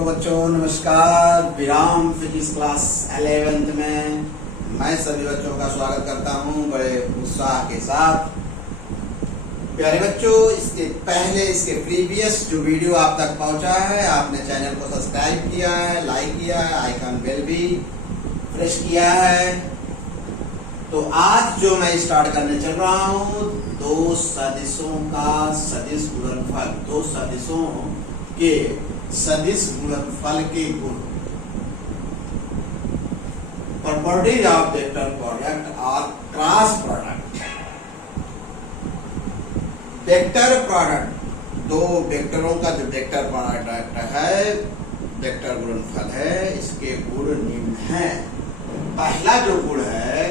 Hello बच्चों, नमस्कार। विराम फिजिक्स क्लास 11th में मैं सभी बच्चों का स्वागत करता हूं बड़े उत्साह के साथ। प्यारे बच्चों, इसके प्रीवियस जो वीडियो आप तक पहुंचा है, आपने चैनल को सब्सक्राइब किया है, लाइक किया है, आइकन बेल भी प्रेस किया है। तो आज जो मैं स्टार्ट करने चल रहा हूं, दो सदिशों का सदिश गुणनफल, दो सदिशों के सदिश गुणनफल के गुण, प्रॉपर्टीज ऑफ वेक्टर प्रोडक्ट और क्रॉस प्रोडक्ट। वेक्टर प्रोडक्ट, दो वेक्टरों का जो वेक्टर प्रोडक्ट है, वेक्टर गुणनफल है, इसके गुण निम्न है। पहला जो गुण है,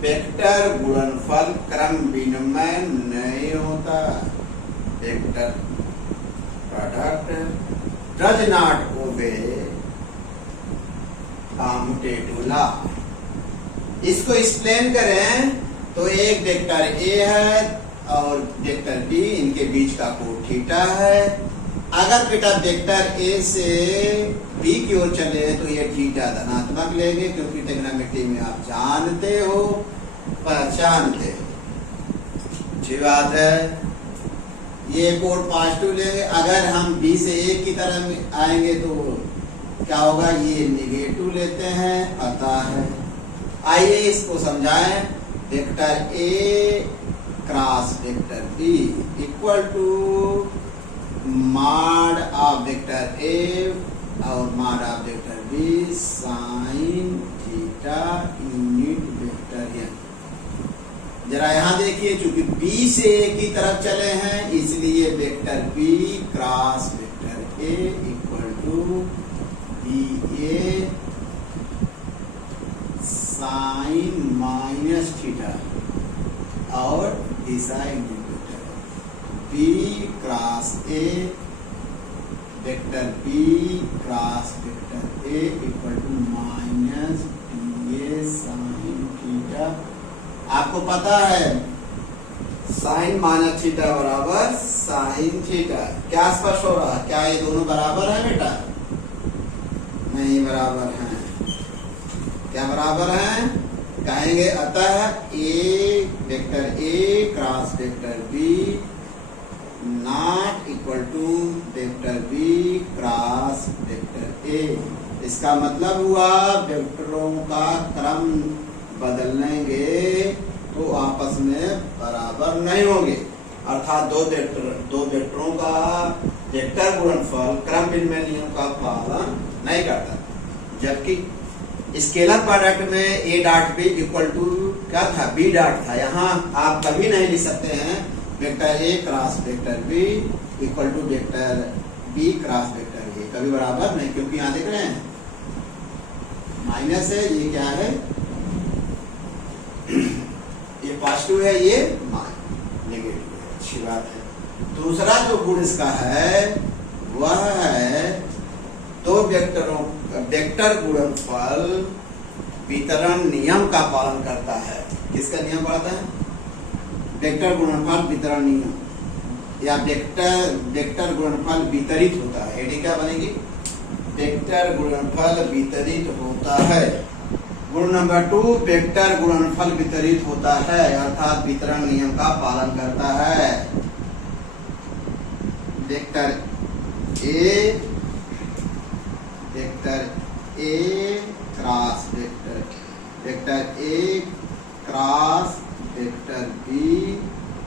वेक्टर गुणनफल क्रम विनिमय नहीं होता। Vector product does not obey commutative law। इसको एक्सप्लेन करें तो एक वेक्टर ए है और वेक्टर बी, इनके बीच का कोण थीटा है। अगर बेटा वेक्टर ए से बी की ओर चले तो ये थीटा धनात्मक लेंगे, क्योंकि ट्रिग्नोमेट्री में आप जानते हो, पहचानते हो। अच्छी बात है। ये कोण पॉजिटिव लेंगे। अगर हम बी से ए की तरफ आएंगे तो क्या होगा, ये निगेटिव लेते हैं, अतः है। आइए इसको समझाएं। Vector A cross vector B equal to mod of vector A और mod of vector B sine theta unit vector N. जरा यहाँ देखिए, चूंकि बी से ए की तरफ चले हैं, इसलिए vector B cross vector A equal to B A sine minus theta और दिशा vector B cross A, vector B cross vector A equal to minus B A sine theta. आपको पता है साइन माइनस थीटा बराबर sine theta. क्या स्पष्ट हो रहा है? क्या ये दोनों बराबर है बेटा? नहीं बराबर हैं। क्या बराबर हैं? कहेंगे अतः A vector A cross vector B not equal to vector B cross vector A. इसका मतलब हुआ वेक्टरों का क्रम बदलेंगे तो आपस में बराबर नहीं होंगे, अर्थात दो वेक्टरों का वेक्टर गुणनफल क्रम विनिमय नियम का पालन नहीं करता। जबकि स्केलर प्रोडक्ट में A dot B equal to क्या था, बी डॉट था। यहाँ आप कभी नहीं लिख सकते हैं vector A cross vector B equal to vector B cross vector A, कभी बराबर नहीं, क्योंकि यहाँ देख रहे हैं माइनस है, ये क्या है, ये पॉजिटिव है, ये नेगेटिव है। अच्छी बात है। दूसरा जो गुण इसका है वह है दो वेक्टरों वेक्टर गुणनफल वितरण नियम का पालन करता है। किसका नियम पढ़ाता है? वेक्टर गुणनफल वितरण नियम, या वेक्टर गुणनफल वितरित होता है। एडी क्या बनेगी? वेक्टर गुणनफल वितरित होता है। गुण नंबर 2, वेक्टर गुणनफल वितरित होता है, अर्थात वितरण नियम का पालन करता है। Vector A cross vector A cross vector B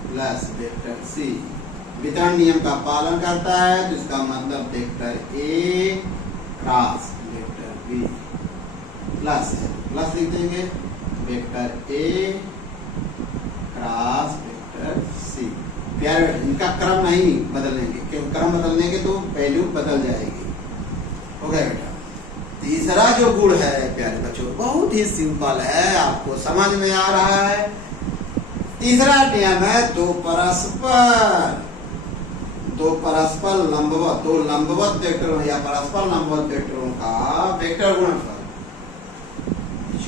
plus vector C वितरण नियम का पालन करता है। तो इसका मतलब vector A cross vector B plus है, प्लस लिख देंगे vector A cross vector C. प्यारे, इनका क्रम नहीं बदलेंगे, क्योंकि क्रम बदलने के तो वैल्यू बदल जाएगी। हो गया बेटा। तीसरा जो गुण है प्यारे बच्चों, बहुत ही सिंपल है, आपको समझ में आ रहा है। तीसरा नियम है दो परस्पर लंबवत, दो लंबवत वेक्टरों या परस्पर लंबवत वेक्टरों का वेक्टर गुणनफल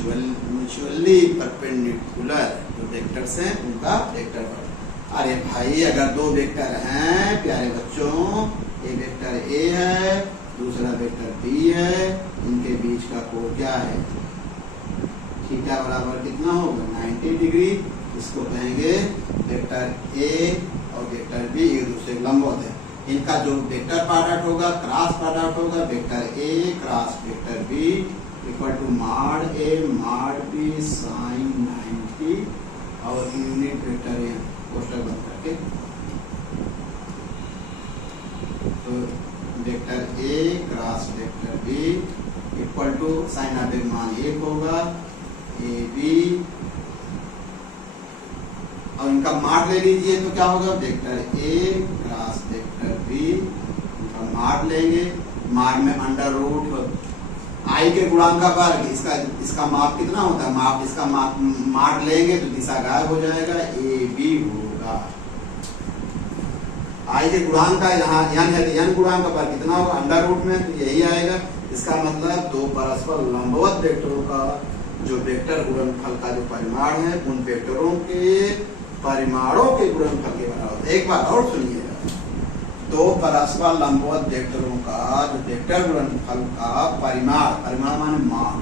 म्यूचुअली परपेंडिकुलर जो वेक्टर्स हैं उनका वेक्टर गुणनफल। अरे भाई, अगर दो वेक्टर हैं प्यारे बच्चों, ये वेक्टर ए है दूसरा वेक्टर बी है, इनके बीच का कोण क्या है, थीटा बराबर कितना होगा 90 डिग्री। इसको कहेंगे वेक्टर ए और वेक्टर बी एक दूसरे के लंबवत है। इनका जो वेक्टर प्रोडक्ट होगा, क्रॉस प्रोडक्ट होगा, vector A cross vector B equal to mod A mod B sine 90 और यूनिट वेक्टर ए कोष्टक बंद करके, तो vector A cross vector B equal to sine 90 मान 1 होगा, ए बी और इनका माड ले लीजिए तो क्या होगा, vector A cross vector B, इनका माड लेंगे, माड में अंडर रूट आई के गुणांक का वर्ग, इसका माप कितना होता है, माप इसका माड लेंगे तो दिशा गायब हो जाएगा, ए बी होगा। आई के गुणांक का यहाँ n है, n गुणांक का वर्ग कितना होगा अंडर रूट में, तो यही आएगा। इसका मतलब दो परस्पर लंबवत वेक्टरों का जो वेक्टर गुणनफल का जो परिमाण है, उन वेक्टरों के परिमाणों के गुणनफल के बराबर। एक बार और सुनिएगा, दो परस्पर लंबवत वेक्टरों का जो वेक्टर गुणनफल का परिमाण, परिमाण माने मान,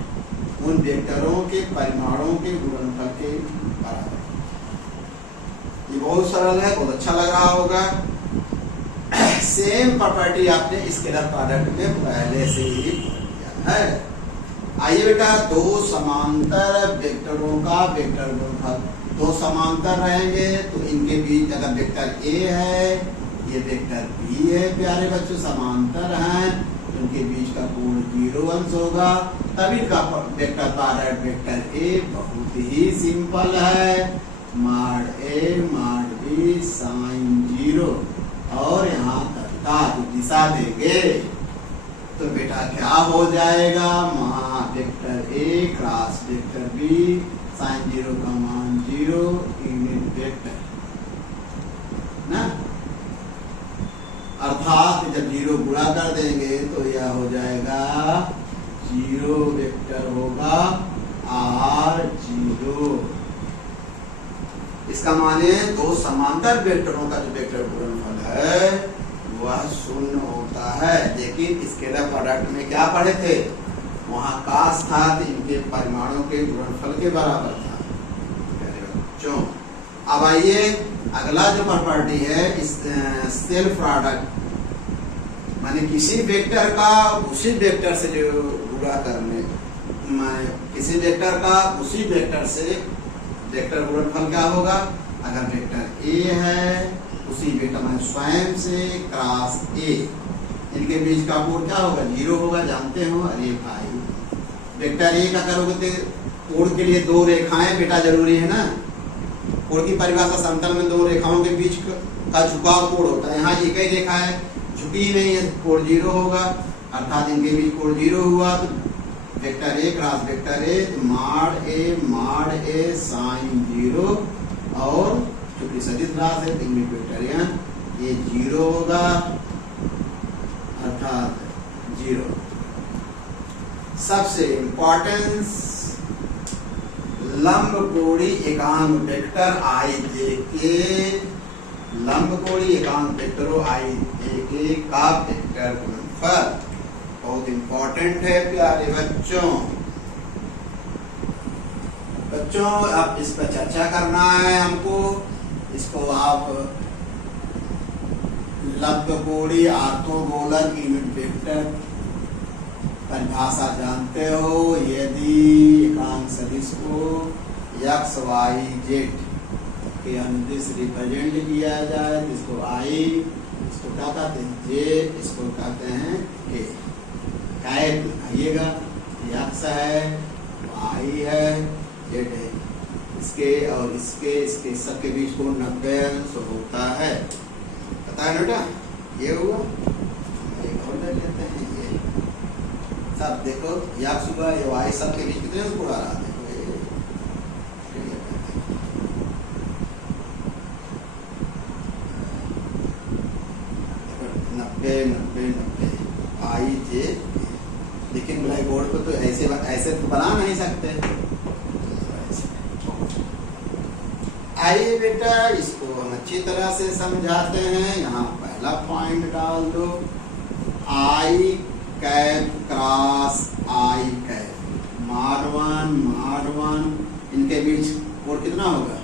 उन वेक्टरों के परिमाणों के गुणनफल के बराबर। ये बहुत सरल है, बहुत अच्छा लग रहा होगा। सेम प्रॉपर्टी आपने स्केलर प्रोडक्ट में पहले से ही किया है। आइए बेटा, दो समांतर वेक्टरों का वेक्टर गुणनफल, दो समांतर रहेंगे तो इनके बीच अगर वेक्टर ए है, ये वेक्टर बी है, प्यारे बच्चों समांतर हैं तो इनके बीच का कोण 0 अंश होगा, तभी इनका वेक्टर प्रोडक्ट वेक्टर ए बहुत ही सिंपल है, mod A mod B sine 0 और यहाँ तथा दिशा देंगे तो बेटा क्या हो जाएगा, vector A cross vector B sine 0 का मान 0 यूनिट वेक्टर ना, अर्थात जब 0 गुणा कर देंगे तो यह हो जाएगा 0 वेक्टर होगा R0। इसका माने दो समांतर वेक्टरों का जो वेक्टर गुणनफल है वह 0 होता है। लेकिन स्केलर प्रोडक्ट में क्या पढ़े थे, वहां काश था तो इनके परिमाणों के गुणनफल के बराबर था। बच्चों अब आइए अगला जो प्रॉपर्टी है सेल्फ प्रोडक्ट, माने किसी वेक्टर का उसी वेक्टर से जो गुणा करने, माने किसी वेक्टर का उसी वेक्टर से वेक्टर गुणनफल क्या होगा, अगर वेक्टर ए है उसी वेक्टर में स्वयं से क्रॉस ए, इनके बीच का कोण क्या होगा 0 होगा, जानते हो। अरे भाई वेक्टर ए का करोगे तो कोण के लिए दो रेखाएं बेटा जरूरी है ना, कोण की परिभाषा समतल में दो रेखाओं के बीच का झुकाव कोण होता है, यहाँ एक ही रेखा है झुकी नहीं है, कोण 0 होगा, अर्थात इनके बीच कोण 0 हुआ तो vector A cross vector A mod A sine 0 और चूंकि सदिश राशि है यूनिट वेक्टर ये 0 होगा अर्थात 0। सबसे इंपॉर्टेंस लंबकोणी एकांक वेक्टर आई जे के, लंबकोणी एकांक वेक्टरों आई जे के का वेक्टर गुणनफल बहुत इंपॉर्टेंट है प्यारे बच्चों। बच्चों अब इस पर चर्चा करना है हमको, इसको आप लंबकोणी ऑर्थोगोनल यूनिट वेक्टर परिभाषा जानते हो। यदि एकांक सदिश को x y z के अनुदिश रिप्रेजेंट किया जाए तो इसको i, इसको क्या कहते हैं j, इसको कहते हैं k। आइएगा x है y है z है, इसके और इसके सबके बीच को 90 अंश होता है, पता है बेटा। ये हुआ, एक और ले लेते हैं, ये सब देखो x हुआ ये y सबके बीच कितने अंश को आ रहा है, देखो ये 90 आई जे। लेकिन ब्लैक बोर्ड पर तो ऐसे तो बना नहीं सकते। आइए बेटा इसको हम अच्छी तरह से समझाते हैं। यहाँ पहला पॉइंट डाल दो, आई कैप क्रॉस आई कैप मार वन इनके बीच कोण कितना होगा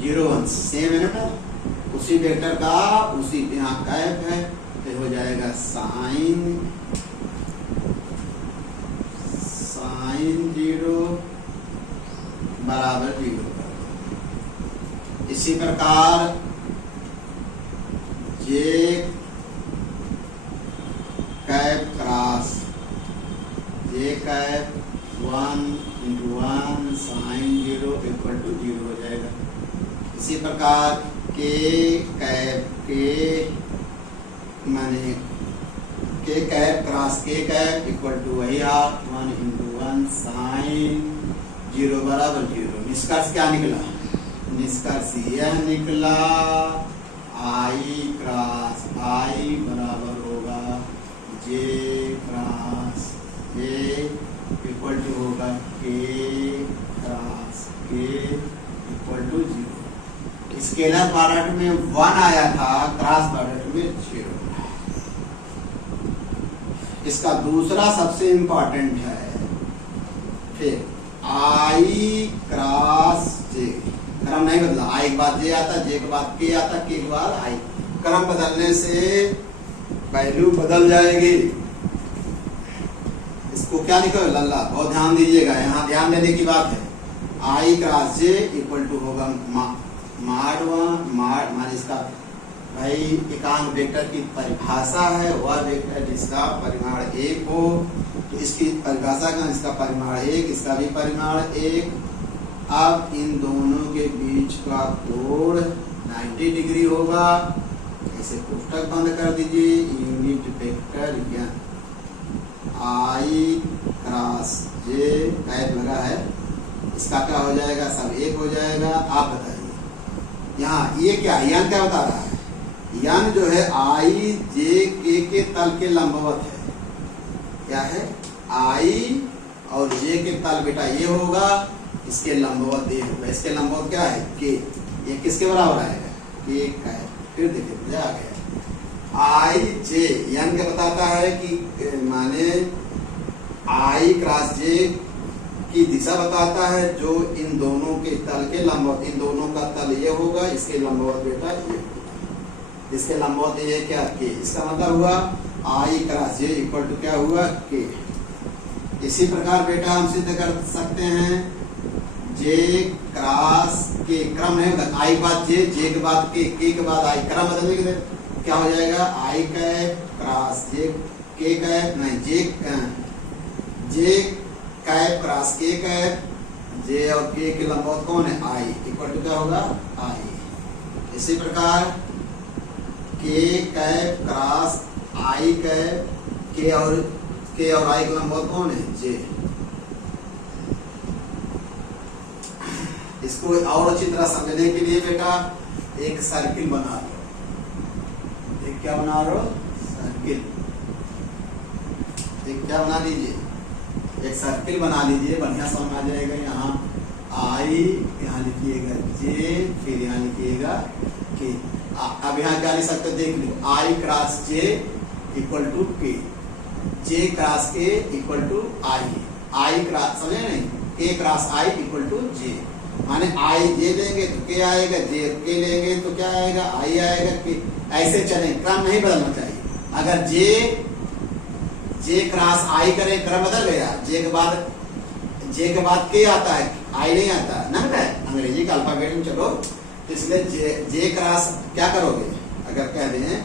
0 1 सेम है ना। उसी वेक्टर का उसी यहाँ कैप है तो हो जाएगा साइन 0 बराबर 0। इसी प्रकार J cap cross J cap 1 × 1 sine 0 equal to 0 हो जाएगा। इसी प्रकार के कैप के माने के कैप क्रॉस के कैप इक्वल टू वही 1 × 1 साइन 0 बराबर 0। निष्कर्ष क्या निकला? निष्कर्ष यह निकला आई क्रॉस आई बराबर होगा जे क्रॉस जे इक्वल टू होगा के cross K equal to 0। Scalar product में 1 आया था, क्रॉस प्रोडक्ट में 0। इसका दूसरा सबसे इंपॉर्टेंट है फिर आई क्रॉस जे। क्रम नहीं बदला, आई के बाद जे आता, जे के बाद के आता, के बाद आई। क्रम बदलने से वैल्यू बदल जाएगी। इसको क्या लिखो लल्ला, बहुत ध्यान दीजिएगा, यहाँ ध्यान देने की बात है। आई क्रॉस जे इक्वल टू होगा मान इसका भाई एकांक वेक्टर की परिभाषा है, वह वेक्टर जिसका परिमाण 1 हो, तो इसकी परिभाषा का इसका परिमाण 1, इसका भी परिमाण 1। अब इन दोनों के बीच का कोण 90 डिग्री होगा। ऐसे पुस्तक बंद कर दीजिए। यूनिट वेक्टर क्या आई क्रॉस जे कैप लगा है, इसका क्या हो जाएगा? सब 1 हो जाएगा। आप बताइए यहाँ ये क्या यन क्या बता रहा है? यन जो है आई जे के तल के लंबवत है। क्या है? आई और जे के तल बेटा ये होगा, इसके लंबवत ये होगा। इसके लंबवत क्या है? के। ये किसके बराबर आएगा? के का है। फिर देखिए मजा आ गया। आई जे यन क्या बताता है कि माने आई क्रॉस जे की दिशा बताता है, जो इन दोनों के तल के लंबवत, इन दोनों का तल ये होगा, इसके लंबवत बेटा ये होगा। इसके लंबवत ये क्या? के। इसका मतलब हुआ आई क्रॉस जे इक्वल टू क्या हुआ? के। इसी प्रकार बेटा हम सिद्ध कर सकते हैं जे क्रॉस के। क्रम नहीं होगा, आई के बाद जे, जे के बाद के के बाद आई। क्रम बदलने के क्या हो जाएगा? आई कैप क्रॉस जे के कैप नहीं जे कैप क्रॉस के कैप। जे और के लंबवत कौन है? आई इक्वल टू क्या होगा? आई। इसी प्रकार के कैप क्रॉस आई कैप, के और आई का लंबवत कौन है? जे। इसको और अच्छी तरह समझने के लिए बेटा एक सर्किल बना लो। एक क्या बना लो? सर्किल। एक क्या बना लीजिए? एक सर्किल बना लीजिए, बढ़िया समझ आ जाएगा। यहाँ आई, यहाँ लिखिएगा जे, फिर यहाँ लिखिएगा के। अब यहाँ क्या लिख सकते हो? देख लो, I cross J equal to K, J cross K equal to I, I cross समझे नहीं? K cross I equal to J. माने आई जे लेंगे तो के आएगा, जे के लेंगे तो क्या आएगा? आई आएगा, के। ऐसे चले, क्रम नहीं बदलना चाहिए। अगर जे क्रॉस आई करे, क्रम बदल गया। जे के बाद के आता है, आई नहीं आता ना बेटा। अंग्रेजी का अल्फाबेट में चलो, तो इसलिए जे क्रॉस क्या करोगे? अगर कह दें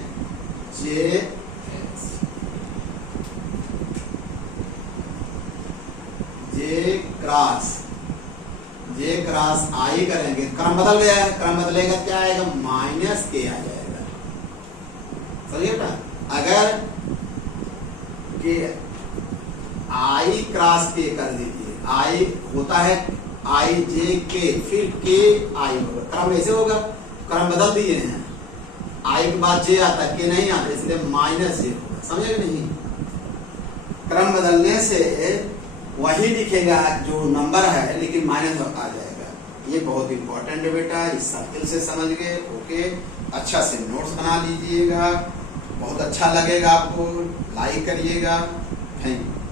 जे क्रॉस आई करेंगे, क्रम बदल गया है। क्रम बदलेगा क्या आएगा? माइनस के आ जाएगा। समझिए बेटा, अगर के आई क्रॉस के कर दीजिए, आई होता है आई जे के, फिर के आई होगा। क्रम ऐसे होगा, क्रम बदल दिए हैं। आई के बाद जे आता है, के नहीं आता, इसलिए माइनस जे होगा। समझे नहीं? क्रम बदलने से वही लिखेगा जो नंबर है, लेकिन माइनस आ जाएगा। ये बहुत इंपॉर्टेंट है बेटा, इस सर्किल से समझ गए। ओके, अच्छा से नोट्स बना लीजिएगा। बहुत अच्छा लगेगा आपको, लाइक करिएगा। Thank you.